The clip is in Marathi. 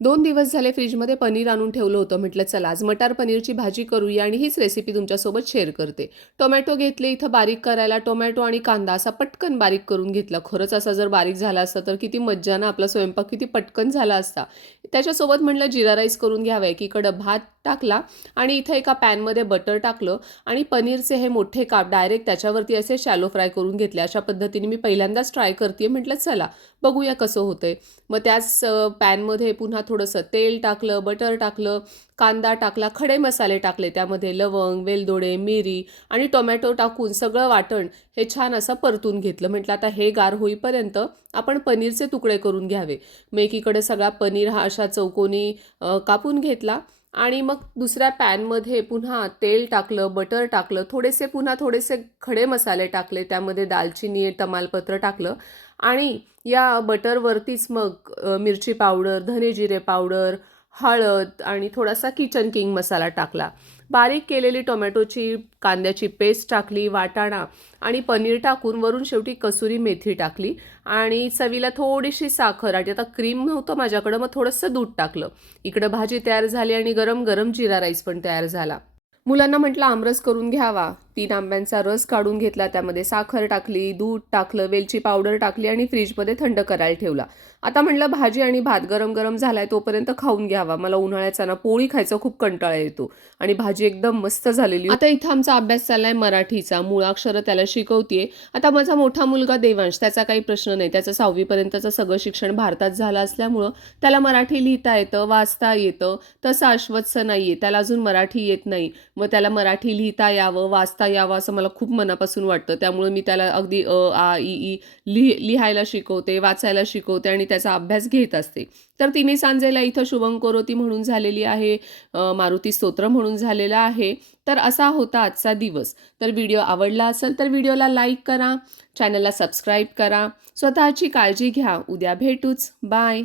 2 दिवस झाले फ्रीजमध्ये पनीर आणून ठेवलं होतं. म्हटलं चला आज मटार पनीरची भाजी करूया आणि हीच रेसिपी तुमच्यासोबत शेअर करते. टोमॅटो घेतले इथं बारीक करायला. टोमॅटो आणि कांदा असा पटकन बारीक करून घेतला. खरंच असा जर बारीक झाला असता तर किती मज्जा ना, आपला स्वयंपाक किती पटकन झाला असता. त्याच्यासोबत म्हटलं जीरा राईस करून घ्यावा. एकीकडं भात टाकला आणि इथं एका पॅनमध्ये बटर टाकलं आणि पनीरचे हे मोठे काप डायरेक्ट त्याच्यावरती असे शॅलो फ्राय करून घेतले. अशा पद्धतीने मी पहिल्यांदाच ट्राय करते. म्हटलं चला बघूया कसं होतंय. मग त्याच पॅनमध्ये पुन्हा थोडंसं तेल टाकलं, बटर टाकलं, कांदा टाकला, खडे मसाले टाकले. त्यामध्ये लवंग, वेलदोडे, मिरी आणि टोमॅटो टाकून सगळं वाटण हे छान असं परतून घेतलं. म्हटलं आता हे गार होईपर्यंत आपण पनीरचे तुकडे करून घ्यावे. मग एकीकडे सगळा पनीर हा अशा चौकोनी कापून घेतला आणि मग दुसऱ्या पॅनमध्ये पुन्हा तेल टाकलं, बटर टाकलं, थोडेसे खडे मसाले टाकले. त्यामध्ये दालचिनी, तमालपत्र टाकलं आणि या बटरवरतीच मग मिरची पावडर, धने जिरे पावडर, हळद आणि थोडासा किचन किंग मसाला टाकला. बारीक केलेली टोमॅटोची, कांद्याची पेस्ट टाकली, वाटाणा आणि पनीर टाकून वरून शेवटी कसुरी मेथी टाकली आणि चवीला थोडीशी साखर आणि आता क्रीम नव्हतं माझ्याकडं, मग थोडंसं दूध टाकलं. इकडं भाजी तयार झाली आणि गरम गरम जिरा राईस पण तयार झाला. मुलांना म्हटलं आमरस करून घ्यावा. 3 आंब्यांचा रस काढून घेतला. त्यामध्ये साखर टाकली, दूध टाकलं, वेलची पावडर टाकली आणि फ्रीजमध्ये थंड करायला ठेवला. आता म्हटलं भाजी आणि भात गरम गरम झालाय तोपर्यंत खाऊन घ्यावा. मला उन्हाळ्याचा ना पोळी खायचा खूप कंटाळा येतो आणि भाजी एकदम मस्त झालेली. आता इथं आमचा अभ्यास चाललाय मराठीचा. मूळाक्षरं त्याला शिकवतेय. आता माझा मोठा मुलगा देवांश, त्याचा काही प्रश्न नाही. त्याचं 6वी पर्यंतचं सगळं शिक्षण भारतात झालं असल्यामुळं त्याला मराठी लिहिता येतं, वाचता येतं. तसं अश्वथचं नाहीये. त्याला अजून मराठी येत नाही. मग त्याला मराठी लिहिता यावं, वाचता यावं असं मला खूप मनापासून वाटतं. त्यामुळे मी त्याला अगदी अ, आ, इ, ई लिहायला शिकवते, वाचायला शिकवते आणि त्याचा अभ्यास घेत असते. तर तिन्ही सांजेला इथं शुभंकरोती म्हणून झालेली आहे, मारुती स्तोत्र म्हणून झालेला आहे. तर असा होता आजचा दिवस. तर व्हिडिओ आवडला असेल तर व्हिडिओला लाईक करा, चॅनलला सबस्क्राईब करा. स्वतःची काळजी घ्या. उद्या भेटूच. बाय.